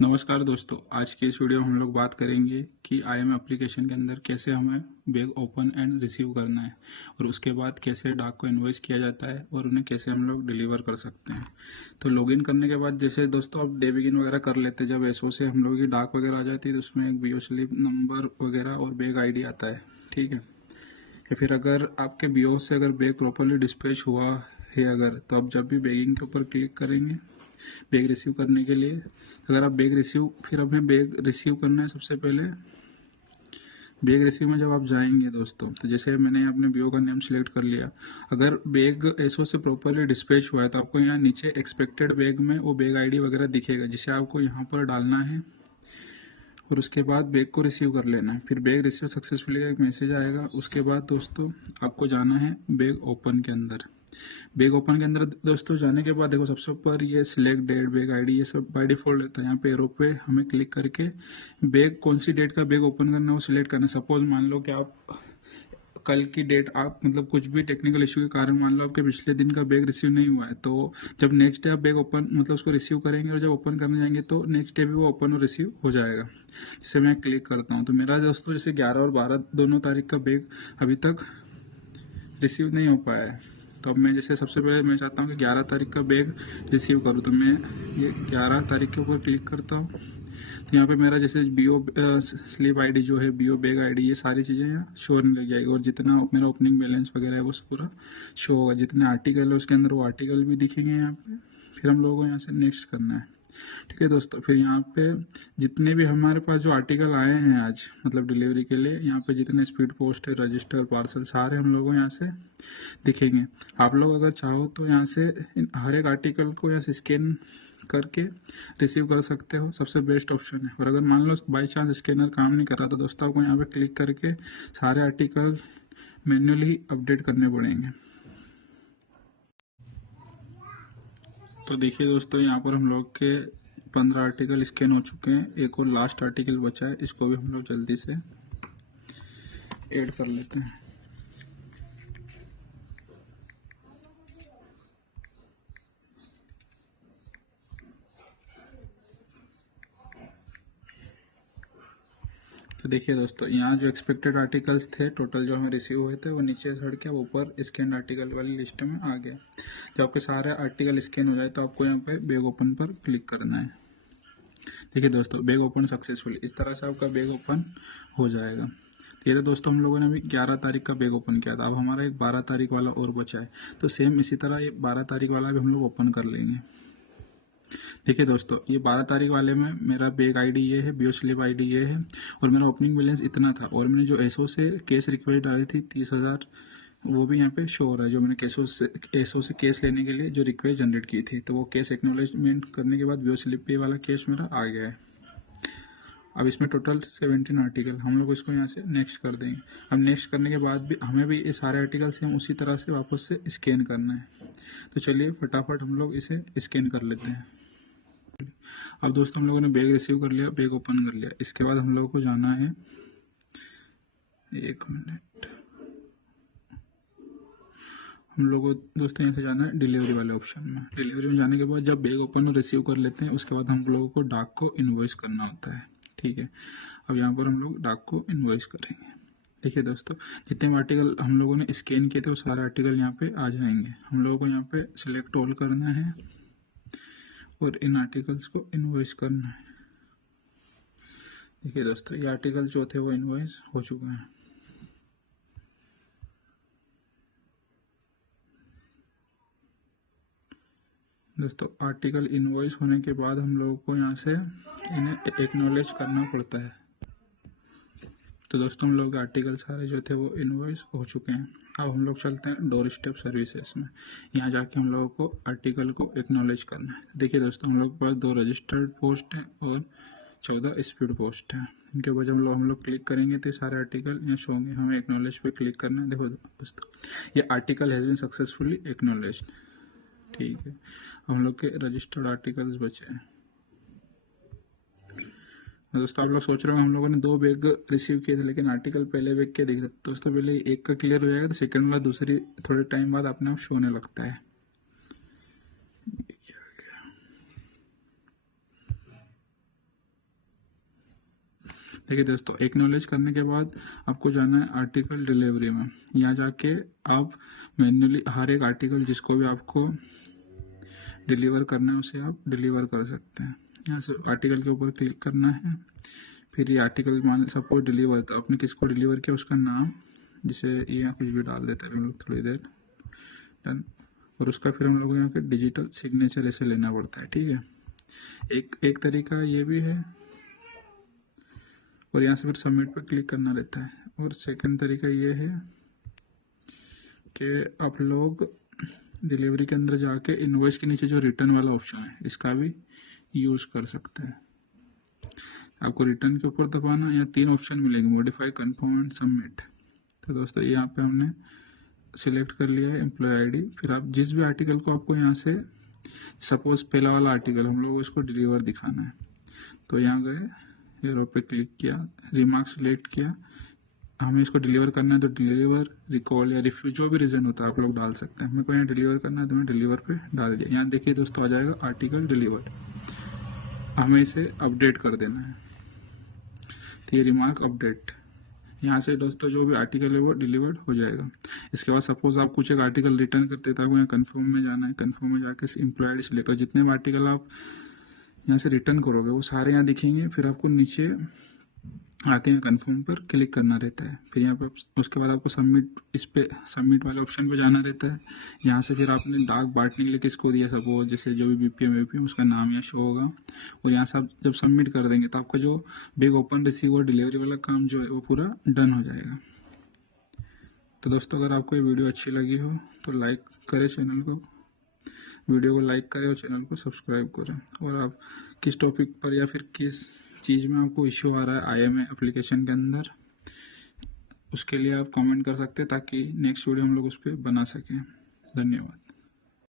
नमस्कार दोस्तों, आज की इस वीडियो में हम लोग बात करेंगे कि आईएम एप्लीकेशन के अंदर कैसे हमें बैग ओपन एंड रिसीव करना है और उसके बाद कैसे डाक को इन्वॉइस किया जाता है और उन्हें कैसे हम लोग डिलीवर कर सकते हैं। तो लॉगिन करने के बाद जैसे दोस्तों आप डे बिगिन वगैरह कर लेते हैं, जब एसओ से हम लोगों की डाक वगैरह आ जाती है तो उसमें एक बीओ स्लिप नंबर वगैरह और बैग आईडी आता है, ठीक है। या फिर अगर आपके बीओ से अगर बैग प्रॉपरली डिस्पैच हुआ है अगर, तो आप जब भी बैगिंग के ऊपर क्लिक करेंगे बैग रिसीव करने के लिए, अगर आप बैग रिसीव, फिर हमें बैग रिसीव करना है। सबसे पहले बैग रिसीव में जब आप जाएंगे दोस्तों, तो जैसे मैंने अपने बीओ का नेम सेलेक्ट कर लिया, अगर बैग एसओ से प्रॉपरली डिस्पैच हुआ है तो आपको यहाँ नीचे एक्सपेक्टेड बैग में वो बैग आईडी वगैरह दिखेगा, जिसे आपको यहाँ पर डालना है और उसके बाद बैग को रिसीव कर लेना है। फिर बैग रिसीव सक्सेसफुली का एक मैसेज आएगा। उसके बाद दोस्तों आपको जाना है बैग ओपन के अंदर। बैग ओपन के अंदर दोस्तों जाने के बाद देखो सबसे ऊपर ये सिलेक्ट डेट, बैग आईडी, ये सब बाय डिफॉल्ट रहता है। यहाँ पे एरो पे हमें क्लिक करके बैग कौन सी डेट का बैग ओपन करना है वो सिलेक्ट करना है। सपोज मान लो कि आप कल की डेट, आप मतलब कुछ भी टेक्निकल इशू के कारण मान लो आपके पिछले दिन का बैग रिसीव नहीं हुआ है, तो जब नेक्स्ट डे आप बैग ओपन मतलब उसको रिसीव करेंगे और जब ओपन करने जाएंगे तो नेक्स्ट डे भी वो ओपन और रिसीव हो जाएगा। जैसे मैं क्लिक करता हूँ तो मेरा दोस्तों जैसे 11 और 12 दोनों तारीख का बैग अभी तक रिसीव नहीं हो पाया है। तो अब मैं जैसे सबसे पहले मैं चाहता हूँ कि 11 तारीख का बैग रिसीव करूँ, तो मैं ये 11 तारीख के ऊपर क्लिक करता हूँ। तो यहाँ पे मेरा जैसे बीओ स्लिप आईडी जो है, बीओ बैग आईडी, ये सारी चीज़ें यहाँ शो होने लग जाएगी और जितना मेरा ओपनिंग बैलेंस वगैरह है वो पूरा शो होगा। जितने आर्टिकल है उसके अंदर वो आर्टिकल भी दिखेंगे यहाँ पे। फिर हम लोगों को यहाँ से नेक्स्ट करना है, ठीक है दोस्तों। फिर यहाँ पे जितने भी हमारे पास जो आर्टिकल आए हैं आज मतलब डिलीवरी के लिए, यहाँ पे जितने स्पीड पोस्ट है, रजिस्टर, पार्सल, सारे हम लोगों को यहाँ से दिखेंगे। आप लोग अगर चाहो तो यहाँ से हर एक आर्टिकल को यहाँ से स्कैन करके रिसीव कर सकते हो, सबसे बेस्ट ऑप्शन है। और अगर मान लो बाई चांस स्कैनर काम नहीं कर रहा तो दोस्तों आपको यहाँ पे क्लिक करके सारे आर्टिकल मैन्युअली अपडेट करने पड़ेंगे। तो देखिए दोस्तों, यहाँ पर हम लोग के 15 आर्टिकल स्कैन हो चुके हैं। एक और लास्ट आर्टिकल बचा है, इसको भी हम लोग जल्दी से ऐड कर लेते हैं। तो देखिए दोस्तों, यहाँ जो एक्सपेक्टेड आर्टिकल्स थे टोटल जो हमें रिसीव हुए थे, वो नीचे से हट के ऊपर स्कैन आर्टिकल वाली लिस्ट में आ गए। जब आपके सारे आर्टिकल स्कैन हो जाए तो आपको यहाँ पे बैग ओपन पर क्लिक करना है। देखिए दोस्तों, बैग ओपन सक्सेसफुली, इस तरह से आपका बैग ओपन हो जाएगा। तो ये तो दोस्तों हम लोगों ने अभी 11 तारीख का बैग ओपन किया था। अब हमारा एक 12 तारीख वाला और बचा है, तो सेम इसी तरह ये 12 तारीख वाला भी हम लोग ओपन कर लेंगे। देखिए दोस्तों, ये 12 तारीख वाले में मेरा बैग आईडी ये है, बीओ स्लिप आईडी ये है और मेरा ओपनिंग बैलेंस इतना था और मैंने जो एसओ से केस रिक्वेस्ट डाली थी 30,000, वो भी यहाँ पे शो हो रहा है। जो मैंने एसओ से केस लेने के लिए जो रिक्वेस्ट जनरेट की थी, तो वो केस एक्नॉलेजमेंट करने के बाद बीओ स्लिप पे वाला केस मेरा आ गया है। अब इसमें टोटल 17 आर्टिकल, हम लोग इसको यहाँ से नेक्स्ट कर देंगे। अब नेक्स्ट करने के बाद भी हमें भी ये सारे आर्टिकल से हम उसी तरह से वापस से स्कैन करना है। तो चलिए फटाफट हम लोग इसे स्कैन कर लेते हैं। अब दोस्तों हम लोगों ने बैग रिसीव कर लिया, बैग ओपन कर लिया। इसके बाद हम लोगों को जाना है, एक मिनट, हम लोगों को दोस्तों यहाँ से जाना है डिलीवरी वाले ऑप्शन में। डिलीवरी में जाने के बाद जब बैग ओपन और रिसीव कर लेते हैं, उसके बाद हम लोगों को डाक को इन्वॉइस करना होता है, ठीक है। अब यहाँ पर हम लोग डाक को इन्वॉइस करेंगे। देखिए दोस्तों, जितने आर्टिकल हम लोगों ने स्कैन किए थे वो सारे आर्टिकल यहाँ पे आ जाएंगे। हम लोगों को यहाँ पे सिलेक्ट ऑल करना है और इन आर्टिकल्स को इन्वॉइस करना है। देखिए दोस्तों, ये आर्टिकल जो थे वो इन्वॉइस हो चुके हैं। दोस्तों आर्टिकल इन्वॉइस होने के बाद हम लोगों को यहाँ से इन्हें एक्नॉलेज करना पड़ता है। तो दोस्तों हम लोग आर्टिकल सारे जो थे वो इन्वॉइस हो चुके हैं। अब हम लोग चलते हैं डोर स्टेप सर्विसेज में। यहाँ जाके हम लोगों को आर्टिकल को एक्नॉलेज करना है। देखिए दोस्तों, हम लोग के पास 2 रजिस्टर्ड पोस्ट हैं और 14 स्पीड पोस्ट हैं। इनके ऊपर जब हम लोग क्लिक करेंगे तो सारे आर्टिकल यहाँ शो होंगे। हमें एक्नॉलेज पे क्लिक करना है। देखो दोस्तों, ये article has been successfully acknowledged, ठीक है। हम लोग के रजिस्टर्ड आर्टिकल्स बचे हैं। दोस्तों आप लोग सोच रहे हो हम लोगों ने 2 बैग रिसीव किए थे लेकिन आर्टिकल पहले बैग के दिख रहे थे। दोस्तों पहले एक का क्लियर हो जाएगा तो सेकंड वाला दूसरी थोड़े टाइम बाद अपने आप शो होने लगता है। देखिए दोस्तों, एक्नॉलेज करने के बाद आपको जाना है आर्टिकल डिलीवरी में। यहाँ जाके आप मैन्युअली हर एक आर्टिकल जिसको भी आपको डिलीवर करना है उसे आप डिलीवर कर सकते हैं। यहाँ से आर्टिकल के ऊपर क्लिक करना है, फिर ये आर्टिकल मान सपोज डिलीवर, तो आपने किसको डिलीवर किया उसका नाम, जिसे यहाँ कुछ भी डाल देते हैं हम लोग थोड़ी देर, डन। और उसका फिर हम लोग यहाँ पे डिजिटल सिग्नेचर ऐसे लेना पड़ता है, ठीक है। एक तरीका ये भी है, और यहाँ से फिर सबमिट पे क्लिक करना रहता है। और सेकंड तरीका ये है कि आप लोग डिलीवरी के अंदर जाके इनवॉइस के नीचे जो रिटर्न वाला ऑप्शन है इसका भी यूज़ कर सकते हैं। आपको रिटर्न के ऊपर दबाना, यहाँ 3 ऑप्शन मिलेंगे, मॉडिफाई, कन्फर्म एंड सबमिट। तो दोस्तों यहाँ पे हमने सिलेक्ट कर लिया है एम्प्लॉय आईडी। फिर आप जिस भी आर्टिकल को आपको यहाँ से, सपोज पहला वाला आर्टिकल हम लोग को इसको डिलीवर दिखाना है, तो यहाँ गए, एरो पे क्लिक किया, रिमार्क सिलेक्ट किया, हमें इसको डिलीवर करना है तो डिलीवर, रिकॉल या रिफ्यूज जो भी रीज़न होता है आप लोग डाल सकते हैं। मेरे को यहाँ डिलीवर करना है तो मैं डिलीवर पे डाल दिया। यहाँ देखिए दोस्तों आ जाएगा आर्टिकल डिलीवर्ड, हमें इसे अपडेट कर देना है, तो ये रिमार्क अपडेट, यहाँ से दोस्तों जो भी आर्टिकल है वो डिलीवर्ड हो जाएगा। इसके बाद सपोज आप कुछ एक आर्टिकल रिटर्न करते हैं तो आपको यहाँ कन्फर्म में जाना है, कन्फर्म में जाकर एम्प्लॉय आईडी सिलेक्ट, और जितने भी आर्टिकल आप यहाँ से रिटर्न करोगे वो सारे यहाँ दिखेंगे। फिर आपको नीचे आके यहाँ कन्फर्म पर क्लिक करना रहता है। फिर यहाँ पे उसके बाद आपको सबमिट, इस पे सबमिट वाले ऑप्शन पे जाना रहता है। यहाँ से फिर आपने डाक बांटने के लिए किसको दिया, सपोज जैसे जो भी बीपीएम उसका नाम यहाँ शो होगा, और यहाँ से आप जब सबमिट कर देंगे तो आपका जो बिग ओपन रिसीव और डिलीवरी वाला काम जो है वो पूरा डन हो जाएगा। तो दोस्तों अगर आपको ये वीडियो अच्छी लगी हो तो लाइक करें चैनल को, वीडियो को लाइक करें और चैनल को सब्सक्राइब करें। और आप किस टॉपिक पर या फिर किस चीज़ में आपको इश्यू आ रहा है आईएमए एप्लीकेशन के अंदर, उसके लिए आप कमेंट कर सकते हैं ताकि नेक्स्ट वीडियो हम लोग उस पर बना सकें। धन्यवाद।